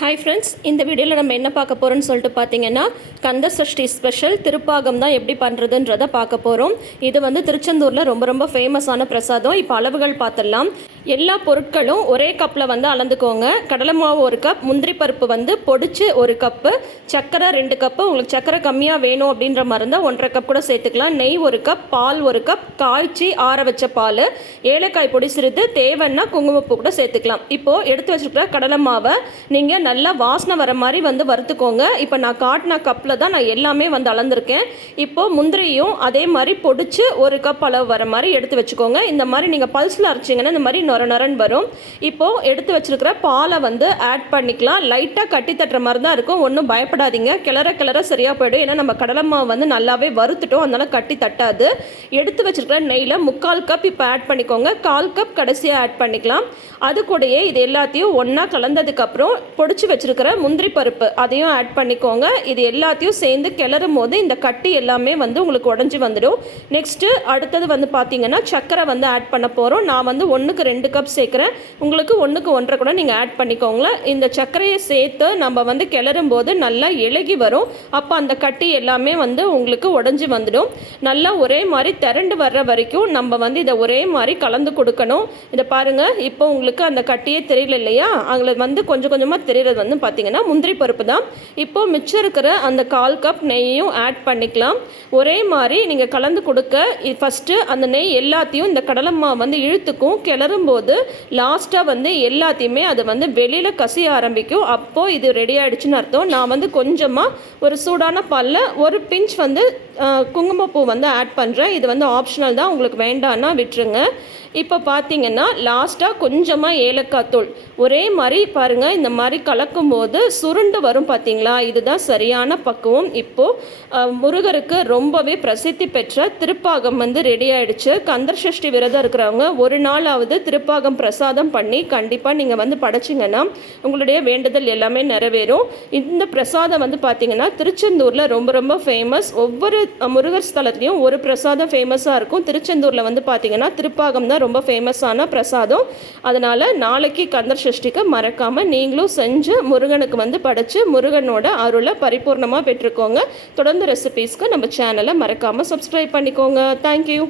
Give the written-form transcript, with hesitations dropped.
Hi friends, இந்த வீடியோவில் நம்ம என்ன பார்க்க போகிறோம்னு சொல்லிட்டு பார்த்தீங்கன்னா, கந்த சஷ்டி ஸ்பெஷல் திருப்பாகம் தான் எப்படி பண்ணுறதுன்றதை பார்க்க போகிறோம். இது வந்து திருச்செந்தூரில் ரொம்ப ரொம்ப ஃபேமஸான பிரசாதம். இப்போ அளவுகள் பார்த்துடலாம். எல்லா பொருட்களும் ஒரே கப்பில் வந்து அளந்துக்கோங்க. கடலை மாவு 1 கப், முந்திரி பருப்பு வந்து பொடிச்சு 1 கப்பு, சர்க்கரை 2 கப்பு. உங்களுக்கு சர்க்கரை கம்மியாக வேணும் அப்படின்ற மாதிரி இருந்தால் 1.5 கப் கூட சேர்த்துக்கலாம். நெய் 1 கப், பால் 1 கப், காய்ச்சி ஆற வச்ச பால், ஏலக்காய் பொடி சிறிது, தேவைன்னா குங்குமப்பூ கூட சேர்த்துக்கலாம். இப்போது எடுத்து வச்சுருக்கிற கடலை மாவை நீங்கள் நல்லா வாசனை வர மாதிரி வந்து வறுத்துக்கோங்க. இப்போ நான் காட்டின கப்பில் தான் நான் எல்லாமே வந்து அளந்திருக்கேன். இப்போது முந்திரியும் அதே மாதிரி பொடிச்சு 1 கப் அளவு வர மாதிரி எடுத்து வச்சுக்கோங்க. இந்த மாதிரி நீங்கள் பல்ஸில் அரைச்சிங்கன்னா இந்த மாதிரி நொர நொரன்னு வரும். இப்போது எடுத்து வச்சுருக்கிற பாலை வந்து ஆட் பண்ணிக்கலாம். லைட்டாக கட்டி தட்டுற மாதிரி தான் இருக்கும், ஒன்றும் பயப்படாதீங்க. கிளற சரியாக போய்டும். ஏன்னா நம்ம கடலை மாவு வந்து நல்லாவே வறுத்துட்டோம், அதனால் கட்டி தட்டாது. எடுத்து வச்சுருக்கிற நெய்யில் 3/4 கப் இப்போ ஆட் பண்ணிக்கோங்க. 1/4 கப் கடைசியாக ஆட் பண்ணிக்கலாம். அது கூடயே இது எல்லாத்தையும் ஒன்றா கலந்ததுக்கப்புறம் பொடிச்சு வச்சுருக்கிற முந்திரி பருப்பு அதையும் ஆட் பண்ணிக்கோங்க. இது எல்லாத்தையும் சேர்ந்து கிளறும் போது இந்த கட்டி எல்லாமே வந்து உங்களுக்கு உடஞ்சி வந்துடும். நெக்ஸ்ட்டு அடுத்தது வந்து பார்த்திங்கன்னா சர்க்கரை வந்து ஆட் பண்ண போகிறோம். நான் வந்து 1க்கு 2 கப் சேர்க்குறேன். உங்களுக்கு 1க்கு 1.5 கூட நீங்கள் ஆட் பண்ணிக்கோங்களேன். இந்த சர்க்கரையை சேர்த்து நம்ம வந்து கிளறும் போது நல்லா இலகி வரும். அப்போ அந்த கட்டி எல்லாமே வந்து உங்களுக்கு உடஞ்சி வந்துடும். நல்லா ஒரே மாதிரி திரண்டு வர்ற வரைக்கும் நம்ம வந்து இதை ஒரே மாதிரி கலந்து கொடுக்கணும். இதை பாருங்கள், இப்போ உங்களுக்கு அந்த கட்டியே தெரியல இல்லையா? அதில் வந்து கொஞ்சம் கொஞ்சமாக தெரியறது வந்து பார்த்தீங்கன்னா முந்திரி பருப்பு தான். இப்போ மிச்சம் இருக்கிற அந்த 1/4 கப் நெய்யும் ஆட் பண்ணிக்கலாம். ஒரே மாதிரி நீங்கள் கலந்து கொடுக்க ஃபஸ்ட்டு அந்த நெய் எல்லாத்தையும் இந்த கடலை மாவு வந்து இழுத்துக்கும். கிளறும் போது லாஸ்ட்டாக வந்து எல்லாத்தையுமே அது வந்து வெளியில் கசிய ஆரம்பிக்கும். அப்போது இது ரெடி ஆகிடுச்சுன்னு அர்த்தம். நான் வந்து கொஞ்சமாக ஒரு சூடான பாலில் ஒரு பிஞ்ச் வந்து குங்குமப்பூ வந்து ஆட் பண்ணுறேன். இது வந்து ஆப்ஷனல் தான், உங்களுக்கு வேண்டான்னா விட்டுருங்க. இப்போ பார்த்தீங்கன்னா லாஸ்ட்டாக கொஞ்சமாக ஏலக்காய் தூள் ஒரே மாதிரி பாருங்கள், இந்த மாதிரி கலக்கும்போது சுருண்டு வரும் பார்த்தீங்களா? இதுதான் சரியான பக்குவம். இப்போது முருகருக்கு ரொம்பவே பிரசித்தி பெற்ற திருப்பாகம் வந்து ரெடி ஆகிடுச்சு. கந்தர் சஷ்டி விரதம் இருக்கிறவங்க ஒரு நாளாவது திருப்பாகம் பிரசாதம் பண்ணி கண்டிப்பாக நீங்கள் வந்து படைச்சிங்கன்னா உங்களுடைய வேண்டுதல் எல்லாமே நிறைவேறும். இந்த பிரசாதம் வந்து பார்த்திங்கன்னா திருச்செந்தூரில் ரொம்ப ரொம்ப ஃபேமஸ். ஒவ்வொரு முருகர் ஸ்தலத்துலேயும் ஒரு பிரசாதம் ஃபேமஸாக இருக்கும். திருச்செந்தூரில் வந்து பார்த்திங்கன்னா திருப்பாகம் தான் ரொம்ப ஃபேமஸான பிரசாதம். அதனால் நாளைக்கு கந்தர் சஷ்டிக்கு மறக்காமல் நீங்களும் செஞ்சு முருகனுக்கு வந்து படைச்சு முருகனோட அருளை பரிபூர்ணமாக பெற்றுக்கோங்க. தொடர்ந்து ரெசிபீஸ்க்கு நம்ம சேனலை மறக்காமல் சப்ஸ்கிரைப் பண்ணிக்கோங்க. தேங்க்யூ.